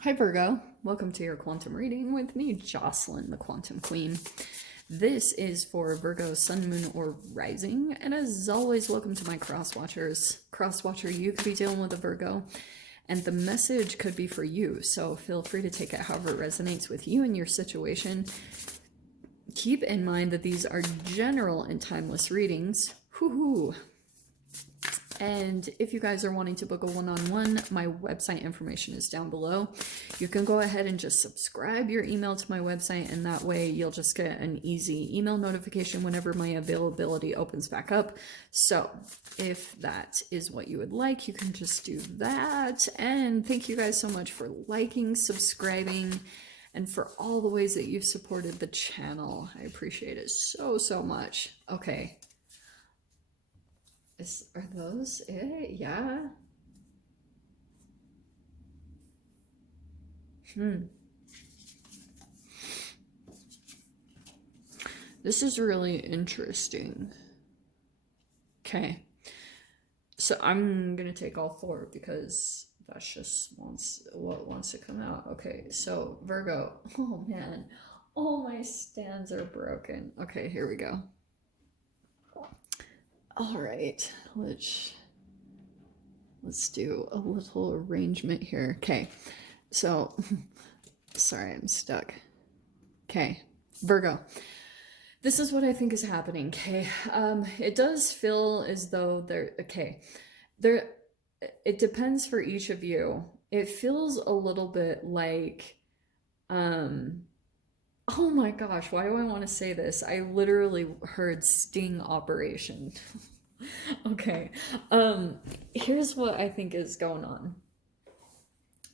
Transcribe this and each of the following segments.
Hi Virgo, welcome to your quantum reading with me, Jocelyn, the Quantum Queen. This is for Virgo, Sun, Moon, or Rising, and as always, welcome to my cross watchers. Cross watcher, you could be dealing with a Virgo, and the message could be for you, so feel free to take it however it resonates with you and your situation. Keep in mind that these are general and timeless readings. Woohoo! And if you guys are wanting to book a one-on-one, my website information is down below. You can go ahead and just subscribe your email to my website, and that way you'll just get an easy email notification whenever my availability opens back up. So if that is what you would like, you can just do that. And thank you guys so much for liking, subscribing, and for all the ways that you've supported the channel. I appreciate it so much. Okay. Are those it? Yeah. This is really interesting. Okay. So I'm gonna take all four because that's just what wants to come out. Okay, so Virgo. Oh man. All my stands are broken. Okay, here we go. All right, let's do a little arrangement here. Okay, so sorry, I'm stuck. Okay, Virgo. This is what I think is happening. Okay, it does feel as though it depends for each of you. It feels a little bit like, oh my gosh, why do I want to say this? I literally heard sting operation. Okay. Here's what I think is going on.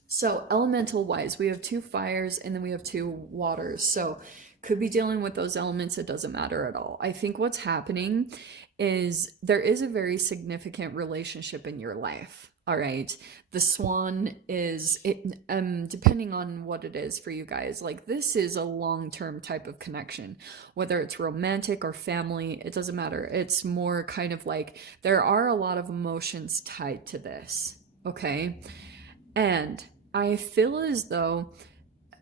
So elemental wise, we have two fires and then we have two waters. So could be dealing with those elements. It doesn't matter at all. I think what's happening is there is a very significant relationship in your life. All right. The swan is it, depending on what it is for you guys, like this is a long-term type of connection, whether it's romantic or family, it doesn't matter. It's more kind of like there are a lot of emotions tied to this. Okay. And I feel as though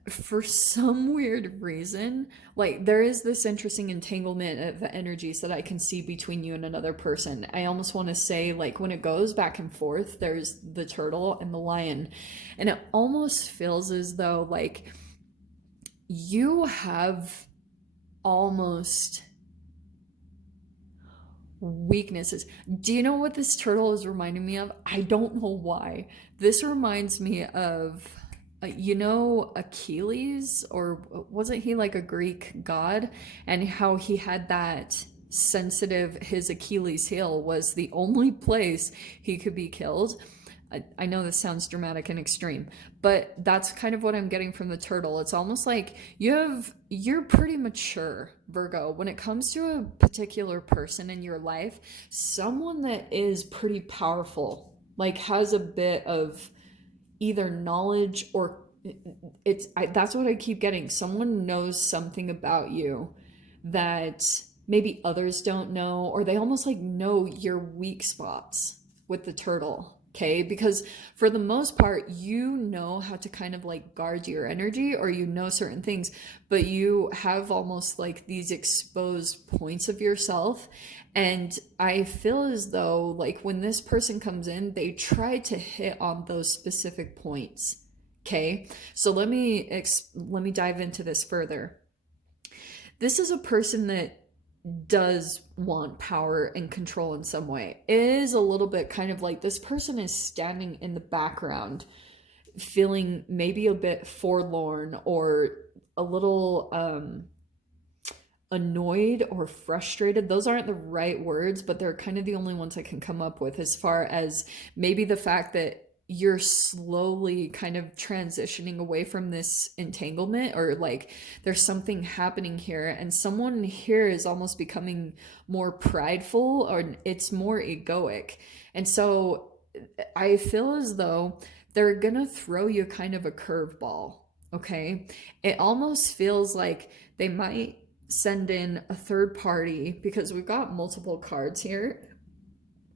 for some weird reason, like there is this interesting entanglement of energies that I can see between you and another person. I almost want to say, like, when it goes back and forth, there's the turtle and the lion, and it almost feels as though, like, you have almost weaknesses. Do you know what this turtle is reminding me of? I don't know why. This reminds me of Achilles, or wasn't he like a Greek god? And how he had that sensitive, his Achilles heel was the only place he could be killed. I know this sounds dramatic and extreme, but that's kind of what I'm getting from the turtle. It's almost like you're pretty mature, Virgo, when it comes to a particular person in your life, someone that is pretty powerful, like has a bit of either knowledge or that's what I keep getting. Someone knows something about you that maybe others don't know, or they almost like know your weak spots with the turtle. Okay, because for the most part, you know how to kind of like guard your energy, or you know certain things, but you have almost like these exposed points of yourself. And I feel as though, like, when this person comes in, they try to hit on those specific points. Okay, so let me dive into this further. This is a person that does want power and control in some way. It is a little bit kind of like this person is standing in the background, feeling maybe a bit forlorn or a little annoyed or frustrated. Those aren't the right words, but they're kind of the only ones I can come up with, as far as maybe the fact that you're slowly kind of transitioning away from this entanglement, or like there's something happening here and someone here is almost becoming more prideful, or it's more egoic. And so I feel as though they're gonna throw you kind of a curveball. Okay, it almost feels like they might send in a third party, because we've got multiple cards here.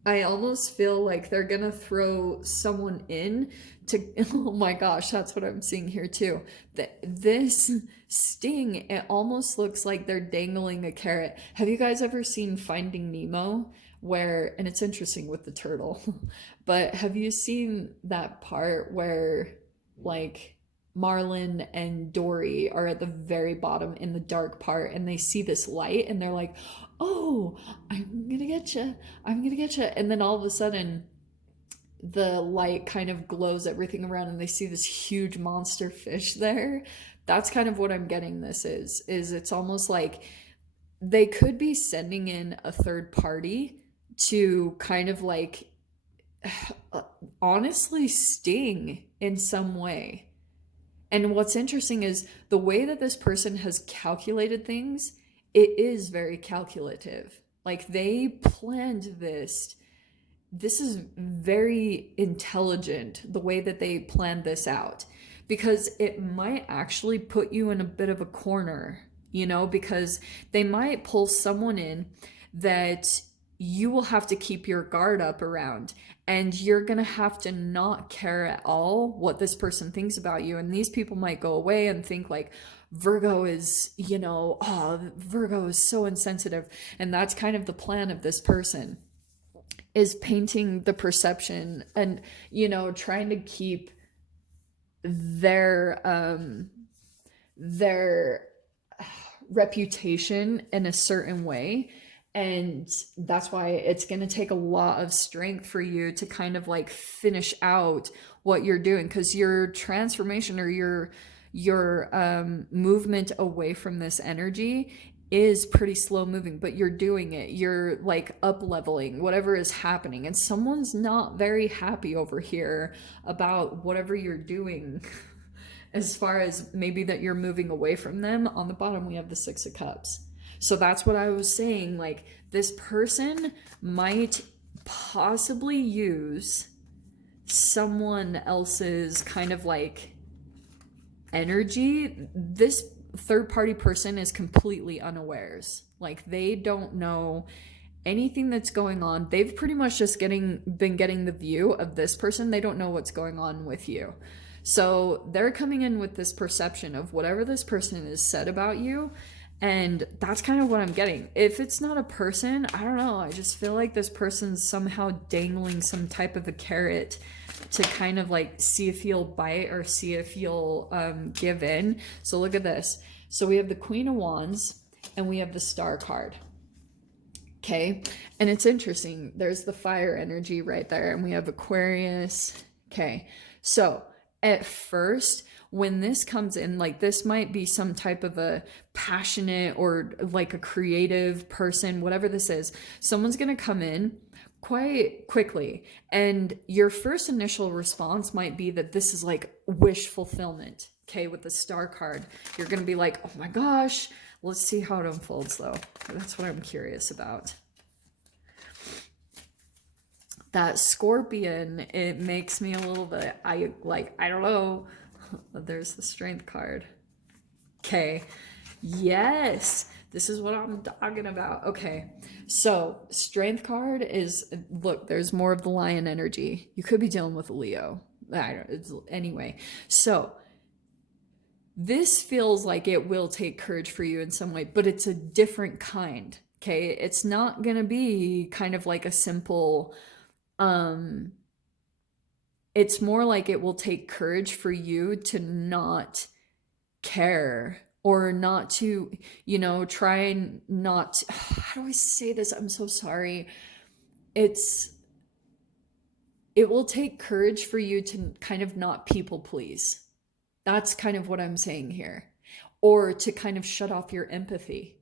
I almost feel like they're gonna throw someone in to, oh my gosh, that's what I'm seeing here too. This sting, it almost looks like they're dangling a carrot. Have you guys ever seen Finding Nemo? Where, and it's interesting with the turtle, but have you seen that part where like Marlin and Dory are at the very bottom in the dark part and they see this light and they're like, oh, I'm gonna get you. I'm gonna get you. And then all of a sudden, the light kind of glows everything around and they see this huge monster fish there. That's kind of what I'm getting this is it's almost like they could be sending in a third party to kind of like honestly sting in some way. And what's interesting is the way that this person has calculated things, it is very calculative. Like they planned this. This is very intelligent, the way that they planned this out, because it might actually put you in a bit of a corner, you know, because they might pull someone in that you will have to keep your guard up around, and you're going to have to not care at all what this person thinks about you. And these people might go away and think like, Virgo is, you know, oh, Virgo is so insensitive. And that's kind of the plan of this person, is painting the perception and, you know, trying to keep their reputation in a certain way. And that's why it's going to take a lot of strength for you to kind of like finish out what you're doing, because your transformation or your movement away from this energy is pretty slow moving, but you're doing it. You're like up leveling whatever is happening, and someone's not very happy over here about whatever you're doing as far as maybe that you're moving away from them. On the bottom we have the Six of Cups. So that's what I was saying, like this person might possibly use someone else's kind of like energy. This third party person is completely unawares. Like they don't know anything that's going on. They've pretty much just been getting the view of this person. They don't know what's going on with you. So they're coming in with this perception of whatever this person has said about you. And that's kind of what I'm getting. If it's not a person, I don't know. I just feel like this person's somehow dangling some type of a carrot to kind of like see if you'll bite or see if you'll give in. So look at this. So we have the Queen of Wands and we have the Star card. Okay. And it's interesting. There's the fire energy right there. And we have Aquarius. Okay. So at first, when this comes in, like this might be some type of a passionate or like a creative person, whatever this is, someone's going to come in quite quickly. And your first initial response might be that this is like wish fulfillment. Okay, with the Star card, you're going to be like, oh my gosh, let's see how it unfolds though. That's what I'm curious about. That Scorpion, it makes me a little bit, I don't know. There's the Strength card. Okay. Yes. This is what I'm talking about. Okay. So Strength card is, look, there's more of the Lion energy. You could be dealing with a Leo. Anyway. So this feels like it will take courage for you in some way, but it's a different kind. Okay. It's not going to be kind of like a simple, it's more like it will take courage for you to not care or not to, you know, try and not, how do I say this? I'm so sorry. It will take courage for you to kind of not people please. That's kind of what I'm saying here. Or to kind of shut off your empathy.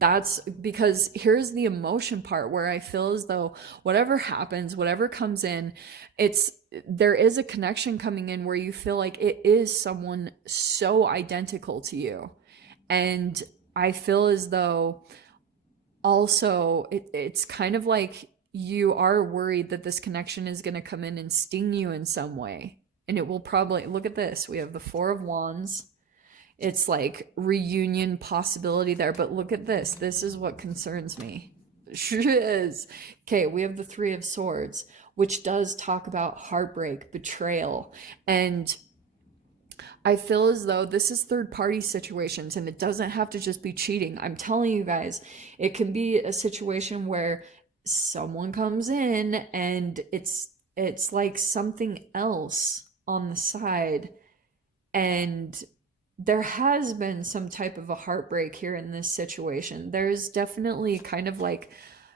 That's because here's the emotion part where I feel as though whatever happens, whatever comes in, there is a connection coming in where you feel like it is someone so identical to you. And I feel as though also it's kind of like you are worried that this connection is going to come in and sting you in some way. And it will probably, look at this. We have the Four of Wands. It's like reunion possibility there, but look at this. This is what concerns me. Sure is. Okay, we have the Three of Swords, which does talk about heartbreak, betrayal, and I feel as though this is third party situations and it doesn't have to just be cheating. I'm telling you guys, it can be a situation where someone comes in and it's like something else on the side, and there has been some type of a heartbreak here in this situation. There's definitely kind of like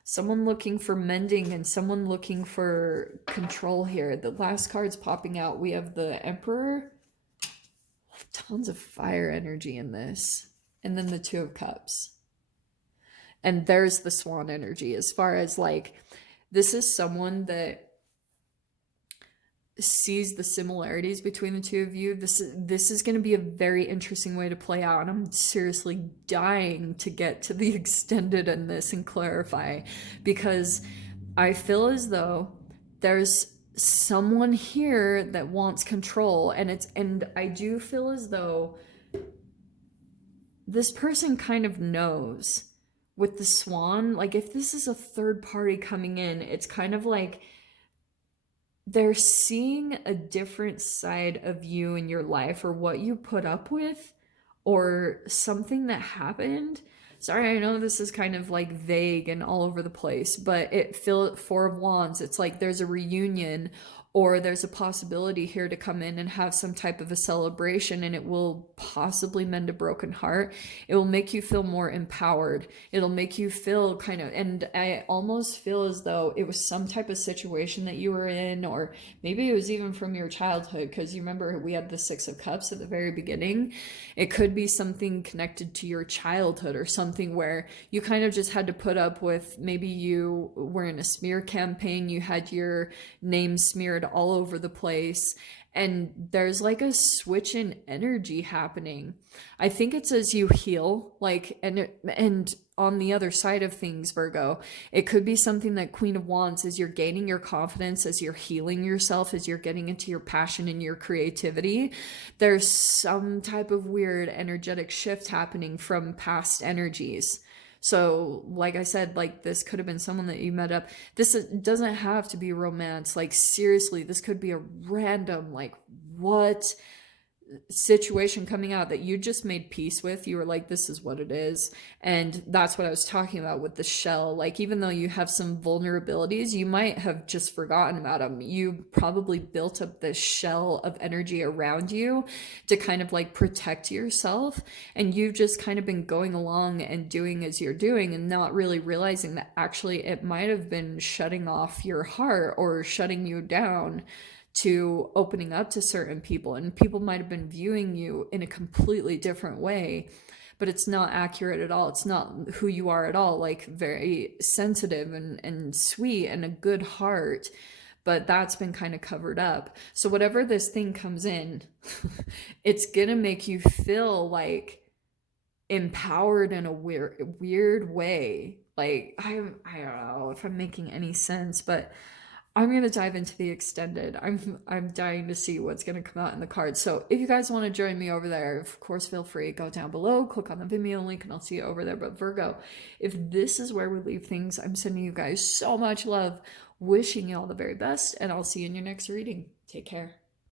someone looking for mending and someone looking for control here. The last card's popping out. We have the Emperor, tons of fire energy in this, and then the Two of Cups. And there's the Swan energy, as far as like, this is someone that sees the similarities between the two of you. This is going to be a very interesting way to play out, and I'm seriously dying to get to the extended in this and clarify, because I feel as though there's someone here that wants control, and I do feel as though this person kind of knows with the Swan. Like, if this is a third party coming in, it's kind of like they're seeing a different side of you in your life, or what you put up with, or something that happened. Sorry, I know this is kind of like vague and all over the place, but it feel Four of Wands. It's like there's a reunion, or there's a possibility here to come in and have some type of a celebration, and it will possibly mend a broken heart. It will make you feel more empowered. It'll make you feel kind of, and I almost feel as though it was some type of situation that you were in, or maybe it was even from your childhood, because you remember we had the Six of Cups at the very beginning. It could be something connected to your childhood, or something where you kind of just had to put up with, maybe you were in a smear campaign, you had your name smeared all over the place, and there's like a switch in energy happening. I think it's as you heal, like, and on the other side of things, Virgo, it could be something that Queen of Wands, as you're gaining your confidence, as you're healing yourself, as you're getting into your passion and your creativity, there's some type of weird energetic shift happening from past energies. So, like I said, like, this could have been someone that you met up. This doesn't have to be romance. Like, seriously, this could be a random, like, what situation coming out that you just made peace with. You were like, this is what it is. And that's what I was talking about with the shell. Like, even though you have some vulnerabilities, you might have just forgotten about them. You probably built up this shell of energy around you to kind of like protect yourself, and you've just kind of been going along and doing as you're doing, and not really realizing that actually it might have been shutting off your heart, or shutting you down to opening up to certain people, and people might have been viewing you in a completely different way, but it's not accurate at all. It's not who you are at all. Like, very sensitive and sweet and a good heart, but that's been kind of covered up. So whatever this thing comes in, it's gonna make you feel like empowered in a weird way. Like, I don't know if I'm making any sense, but I'm going to dive into the extended. I'm dying to see what's going to come out in the cards. So if you guys want to join me over there, of course, feel free. Go down below, click on the Vimeo link, and I'll see you over there. But Virgo, if this is where we leave things, I'm sending you guys so much love, wishing you all the very best, and I'll see you in your next reading. Take care.